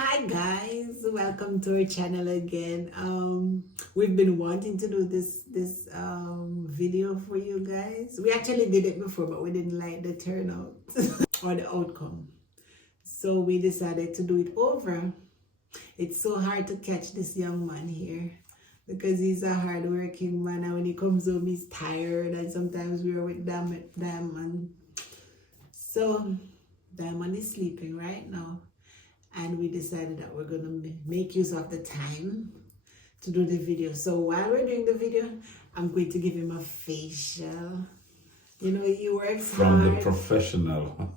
Hi guys, welcome to our channel again. We've been wanting to do this video for you guys. We actually did it before, but we didn't like the turnout or the outcome, so we decided to do it over. It's so hard to catch this young man here because he's a hard-working man, and when he comes home he's tired, and sometimes we're with Diamond. So Diamond is sleeping right now, and we decided that we're gonna make use of the time to do the video. So while we're doing the video, I'm going to give him a facial. You know, he works from hard. the professional.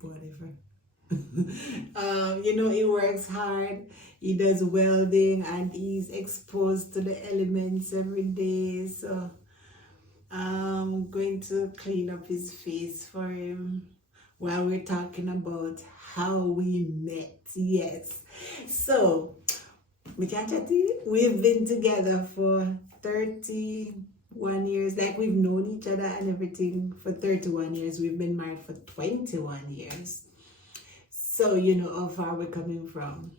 Whatever. You know, he works hard. He does welding, and he's exposed to the elements every day. So I'm going to clean up his face for him while we're talking about how we met. Yes. So, we've been together for 31 years. Like, we've known each other and everything for 31 years. We've been married for 21 years. So, you know how far we're coming from.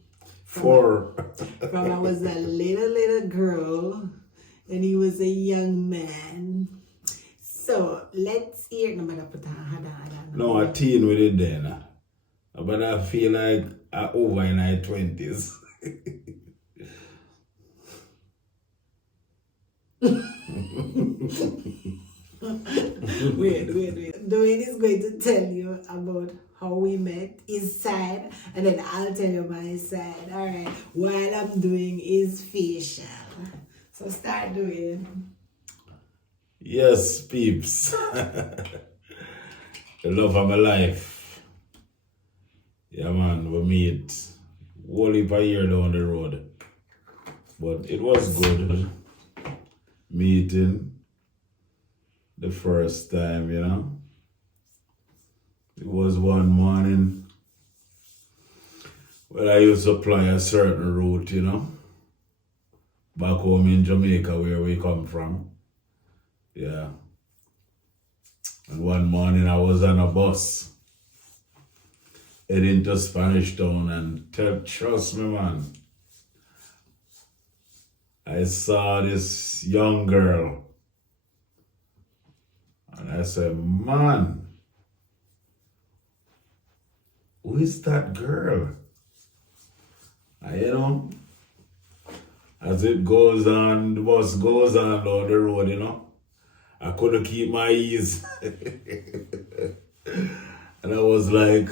From I was a little girl and he was a young man. So let's hear. No, a teen with it then. But I feel like I'm over in my 20s. Wait. Dwayne is going to tell you about how we met, his side, and then I'll tell you my side. Alright, while I'm doing his facial. So start doing. Yes, peeps. The love of my life. Yeah, man, we meet whole heap a year down the road. But it was good meeting the first time, you know. It was one morning when I used to apply a certain route, you know, back home in Jamaica where we come from. Yeah. And one morning I was on a bus heading to Spanish Town, and trust me, man, I saw this young girl and I said, man, who is that girl? And you know, as it goes on, the bus goes on down the road, you know, I couldn't keep my ease. And I was like,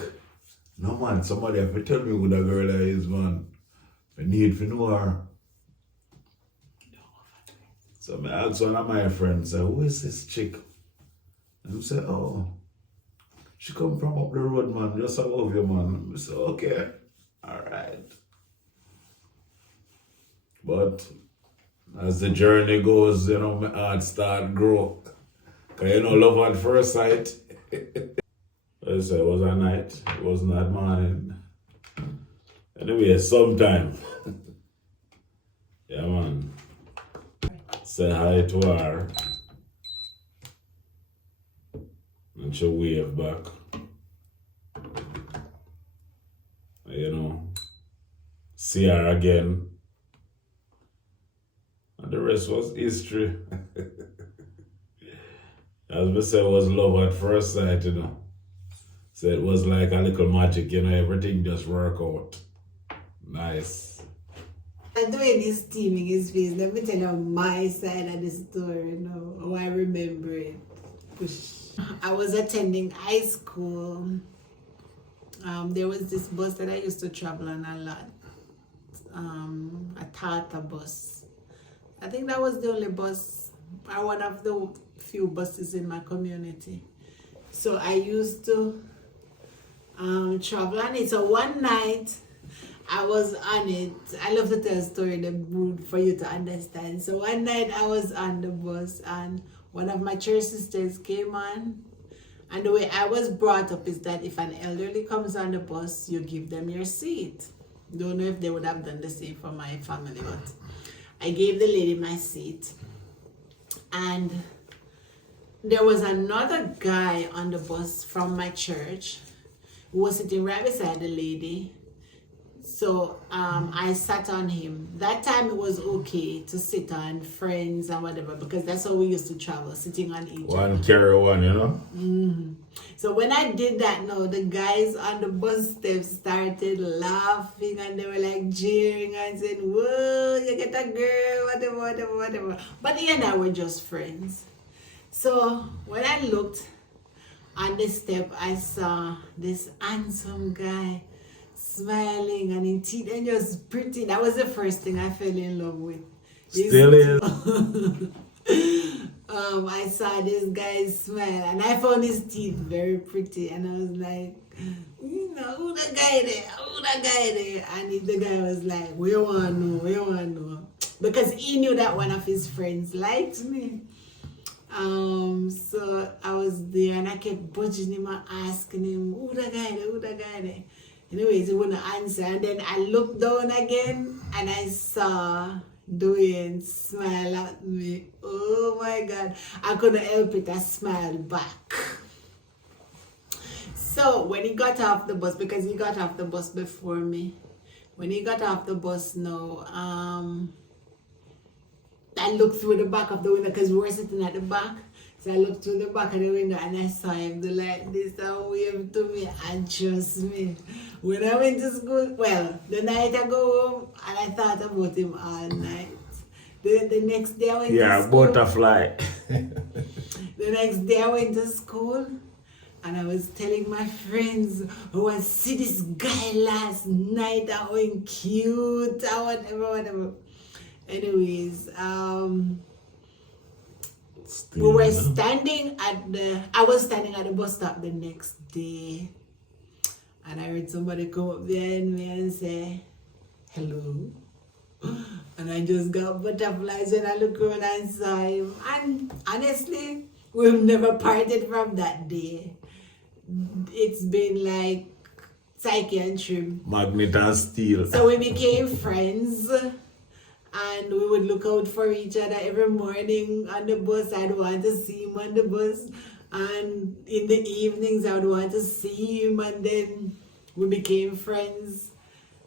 no man, somebody have to tell me who that girl is, man. I need to know her. So I asked one of my friends, who is this chick? And he said, oh, she come from up the road, man, just above you, man. I said, okay, all right. But as the journey goes, you know, my heart start grow. Cause you know, love at first sight. I said it was a night, it was not morning. Anyway, sometime. Yeah, man. Say hi to her. And she wave back. You know, see her again. And the rest was history. As we said, it was love at first sight, you know. So it was like a little magic, you know, everything just worked out. Nice. I'm doing this steaming his face. Let me tell you my side of the story, you know, how I remember it. I was attending high school. There was this bus that I used to travel on a lot. A Tata bus. I think that was the only bus, or one of the few buses in my community. So I used to travel on it. So one night I was on it. I love to tell a story for you to understand. So one night I was on the bus, and one of my church sisters came on. And the way I was brought up is that if an elderly comes on the bus, you give them your seat. Don't know if they would have done the same for my family, but I gave the lady my seat. And there was another guy on the bus from my church who was sitting right beside the lady. So I sat on him. That time it was okay to sit on friends and whatever because that's how we used to travel, sitting on each other. One carry one, you know? So when I did that now, the guys on the bus steps started laughing and they were like jeering and saying, whoa, you get a girl, whatever, whatever, whatever. But he and I were just friends. So when I looked on the step, I saw this handsome guy smiling and his teeth and just pretty. That was the first thing I fell in love with. Still is. I saw this guy smile and I found his teeth very pretty and I was like, you know, who the guy there? Who the guy there? And the guy was like, we want to know, we want to know. Because he knew that one of his friends liked me. So I was there and I kept budging him and asking him, who the guy there? Who the guy there? Anyways, he wouldn't answer. And then I looked down again and I saw Dwayne smile at me. Oh my God. I couldn't help it. I smiled back. So when he got off the bus, because he got off the bus before me, when he got off the bus now, I looked through the back of the window because we were sitting at the back. So I looked through the back of the window and I saw him do like this and wave to me, and trust me. When I went to school, well, the night I go home and I thought about him all night. The next day I went to school. Butterfly. The next day I went to school and I was telling my friends, oh, I see this guy last night, how cute, or whatever, whatever. Anyways, we were standing I was standing at the bus stop the next day and I heard somebody come up behind me and say, hello. And I just got butterflies when I looked around and saw him. And honestly, we've never parted from that day. It's been like Psyche and Trim. Magnet and steel. So we became friends. And we would look out for each other every morning on the bus. I'd want to see him on the bus. And in the evenings, I would want to see him. And then we became friends.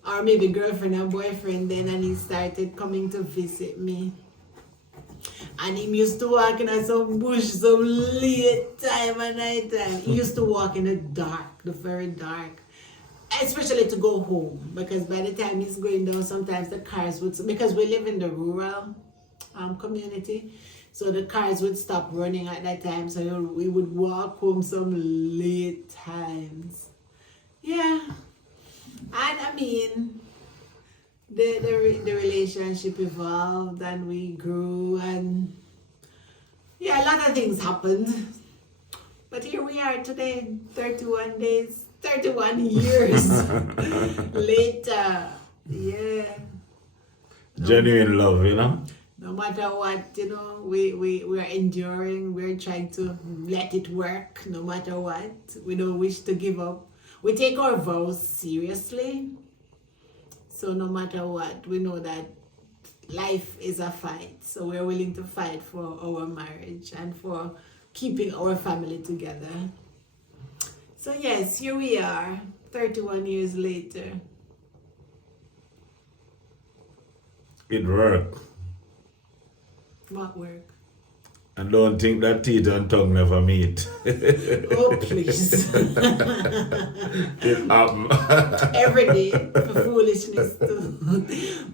Or maybe girlfriend and boyfriend then. And he started coming to visit me. And he used to walk in some bush, some late time and night time. He used to walk in the dark, the very dark. Especially to go home, because by the time he's going down, sometimes the cars would, because we live in the rural community, so the cars would stop running at that time, so we would walk home some late times. Yeah, and I mean, the relationship evolved and we grew, and yeah, a lot of things happened. But here we are today, 31 days. 31 years later. Yeah. Genuine love, you know? No matter what, you know, we're enduring. We're trying to let it work no matter what. We don't wish to give up. We take our vows seriously. So no matter what, we know that life is a fight. So we're willing to fight for our marriage and for keeping our family together. So yes, here we are, 31 years later. It worked. What work? And don't think that teeth and tongue never meet. Oh, please. It happened. Every day for foolishness too.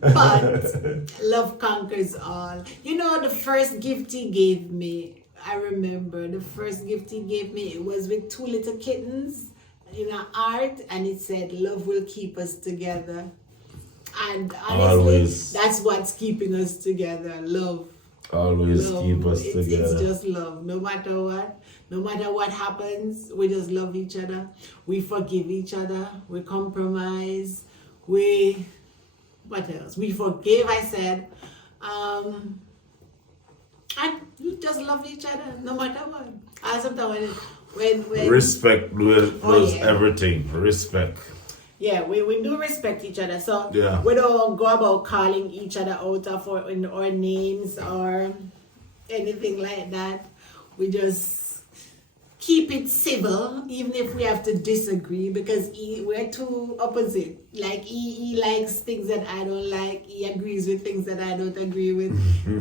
But love conquers all. You know, the first gift he gave me, I remember the first gift he gave me, it was with two little kittens in an art, and it said, love will keep us together. And honestly, Always. That's what's keeping us together, love. Always Love. keep us together. It's just love. No matter what happens, we just love each other. We forgive each other. We compromise. What else? We forgive, I said. And we just love each other, no matter what. Sometimes when respect was everything. Respect. Yeah, we do respect each other. So yeah. We don't go about calling each other out of our names or anything like that. We just keep it civil, even if we have to disagree, because we're too opposite. Like he likes things that I don't like. He agrees with things that I don't agree with.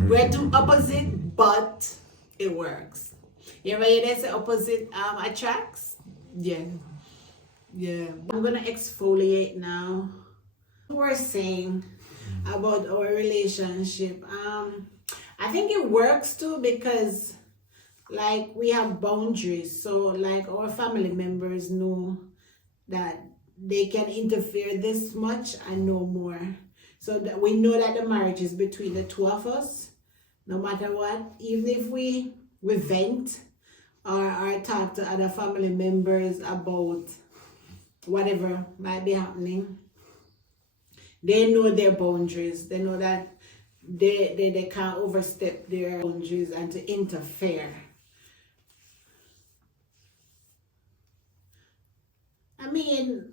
We're too opposite, but it works. You ever hear they say opposite attracts? Yeah. Yeah. I'm gonna exfoliate now. We're saying about our relationship. I think it works too because like we have boundaries, so like our family members know that they can interfere this much and no more, so that we know that the marriage is between the two of us no matter what. Even if we vent or talk to other family members about whatever might be happening, they know their boundaries. They know that they can't overstep their boundaries and to interfere. I mean,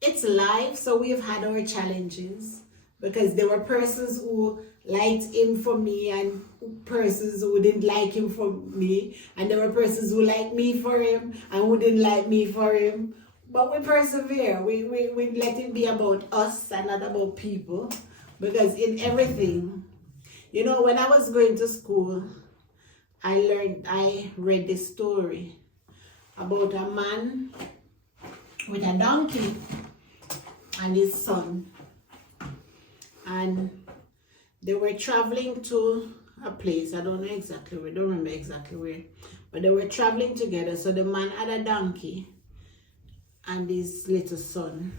it's life, so we've had our challenges because there were persons who liked him for me and persons who didn't like him for me, and there were persons who liked me for him and who didn't like me for him. But we persevere. We let it be about us and not about people, because in everything, you know, when I was going to school, I read this story about a man with a donkey and his son, and they were traveling to a place. I don't know exactly where, don't remember exactly where, but they were traveling together. So the man had a donkey and his little son.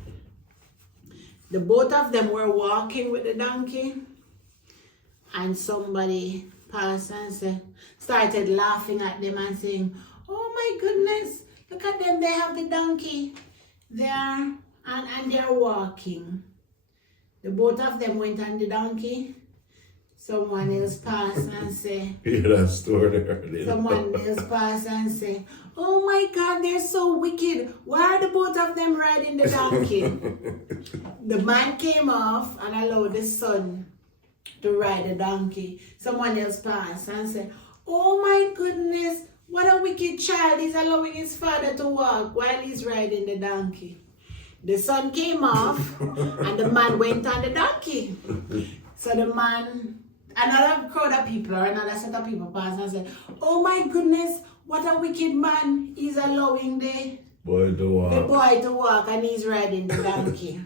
The both of them were walking with the donkey, and somebody passed and started laughing at them and saying, "Oh my goodness, look at them, they have the donkey there and they're walking." The both of them went on the donkey. Someone else passed and say, that story earlier. Someone else passed and say, "Oh my God, they're so wicked. Why are the both of them riding the donkey?" The man came off and allowed the son to ride the donkey. Someone else passed and said, "Oh my goodness, what a wicked child. He's allowing his father to walk while he's riding the donkey." The son came off and the man went on the donkey. So the man, another crowd of people or another set of people passed and said, "Oh my goodness, what a wicked man. He's allowing the boy to walk and he's riding the donkey."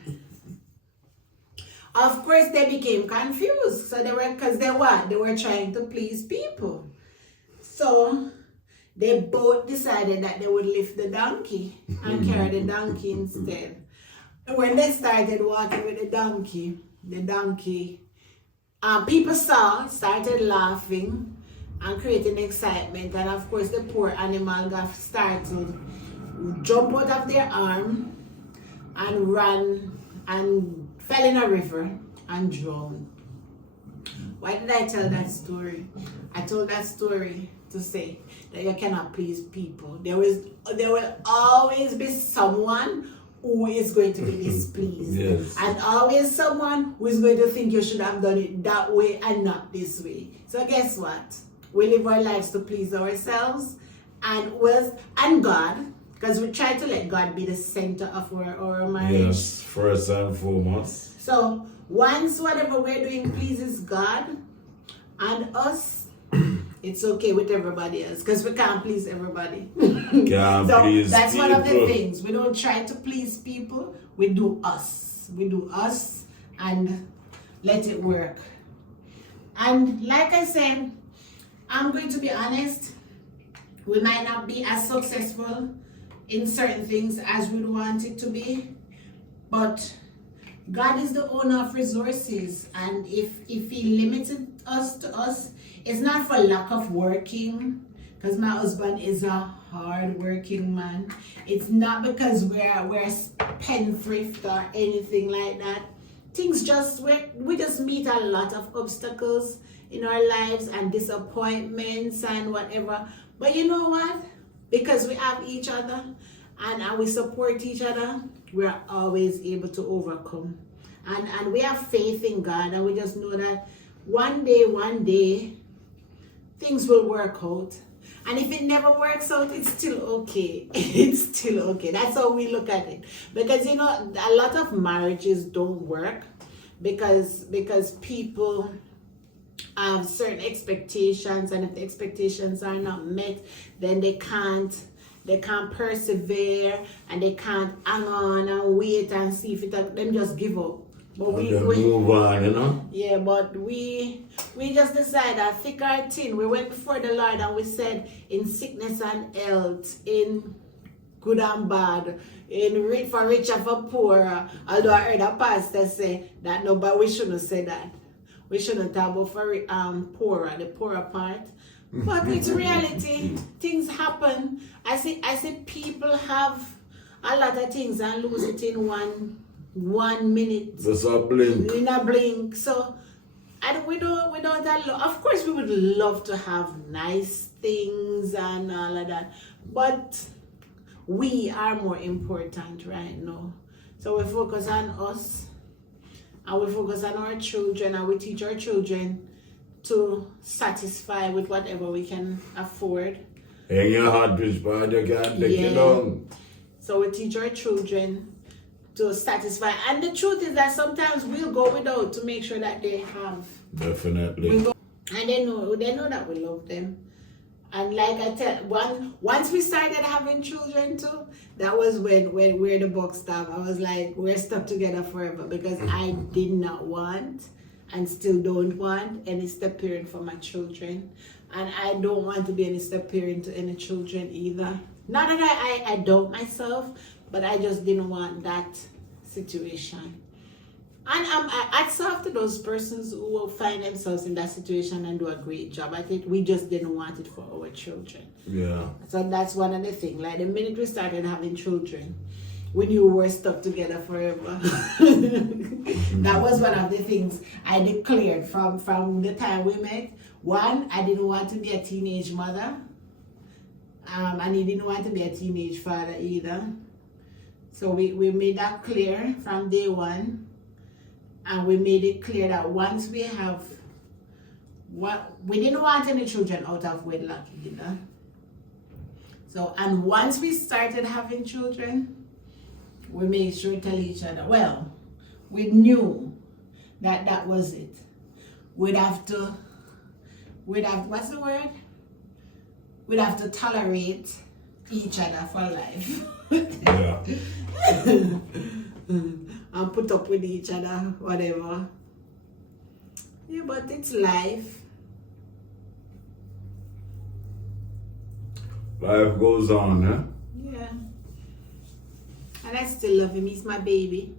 Of course, they became confused. So they were trying to please people. So they both decided that they would lift the donkey and carry the donkey instead. When they started walking with the donkey, people started laughing and creating excitement. And of course, the poor animal got started jump out of their arm and ran and fell in a river and drowned. Why did I tell that story? I told that story to say that you cannot please people. There will always be someone who is going to be displeased. Yes. And always someone who is going to think you should have done it that way and not this way. So guess what? We live our lives to please ourselves and God, because we try to let God be the center of our marriage. Yes, first and foremost. So once whatever we're doing pleases God and us, it's okay with everybody else, because we can't please everybody. That's one of the things. We don't try to please people. We do us. We do us and let it work. And like I said, I'm going to be honest, we might not be as successful in certain things as we want it to be, but God is the owner of resources, and if he limited us to us, it's not for lack of working, because my husband is a hard-working man. It's not because we're spendthrift or anything like that. Things we just meet a lot of obstacles in our lives and disappointments and whatever. But you know what? Because we have each other and we support each other, we're always able to overcome. And we have faith in God, and we just know that one day, things will work out. And if it never works out, it's still okay. It's still okay. That's how we look at it. Because you know, a lot of marriages don't work because people have certain expectations, and if the expectations are not met, then they can't persevere, and they can't hang on and wait and see if it them just give up. But we move on, you know? Yeah, but we just decided that thick or thin. We went before the Lord and we said, in sickness and health, in good and bad, in rich for rich and for poor. Although I heard a pastor say that no, but we shouldn't say that. We shouldn't talk about for poorer, the poorer part. But it's reality. Things happen. I see people have a lot of things and lose it in one minute. Just a blink. In a blink. So we don't of course we would love to have nice things and all of that. But we are more important right now. So we focus on us, and we focus on our children, and we teach our children to satisfy with whatever we can afford. Hang your heart, which part you can't take it down. So we teach our children to satisfy. And the truth is that sometimes we'll go without to make sure that they have. Definitely. And they know that we love them. And like I tell, once we started having children too, that was when we're the buck stopped. I was like, we're stuck together forever, because I did not want and still don't want any step parent for my children. And I don't want to be any step parent to any children either. Not that I don't myself, but I just didn't want that situation. And I hats off to those persons who will find themselves in that situation and do a great job. I think we just didn't want it for our children. Yeah. So that's one of the things. Like the minute we started having children, we knew we were stuck together forever. That was one of the things I declared from the time we met. One, I didn't want to be a teenage mother. And he didn't want to be a teenage father either. So we made that clear from day one. And we made it clear that once we have, we didn't want any children out of wedlock either. So, and once we started having children, we made sure to tell each other, well, we knew that was it. We'd have, what's the word? We'd have to tolerate each other for life. Yeah. And put up with each other, whatever. Yeah, but it's life. Life goes on, huh? Yeah. And I still love him. He's my baby.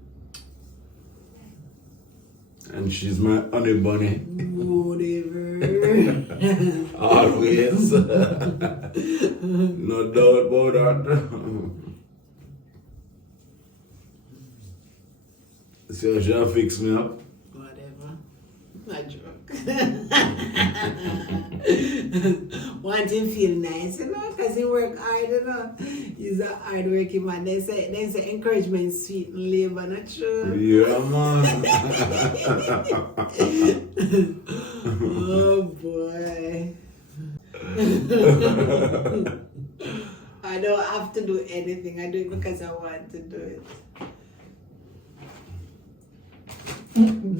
And she's my honey bunny. Whatever. Always. No doubt about that. So she'll fix me up. Whatever. I joke. Want him feel nice, you know, because he work hard, you know. He's a hard working man. They say encouragement is sweet in labor, not true? Yeah, man. Oh boy. I don't have to do anything. I do it because I want to do it.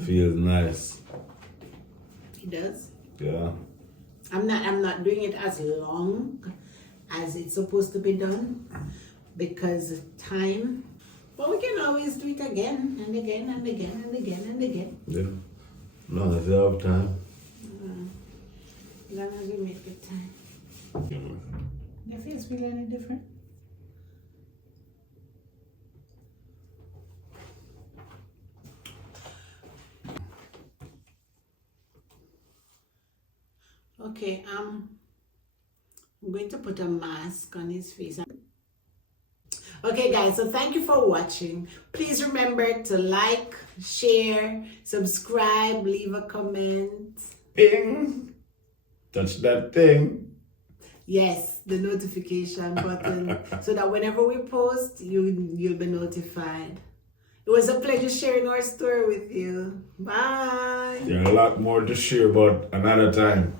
Feels nice. It does. Yeah. I'm not doing it as long as it's supposed to be done because time. But we can always do it again and again and again and again and again. Yeah. No, if you have time. As long as we make the time. Your face feel any different? Okay, I'm going to put a mask on his face. Okay guys, so thank you for watching. Please remember to like, share, subscribe, leave a comment. Ping! Touch that thing. Yes, the notification button so that whenever we post, you'll be notified. It was a pleasure sharing our story with you. Bye. There's a lot more to share, but another time.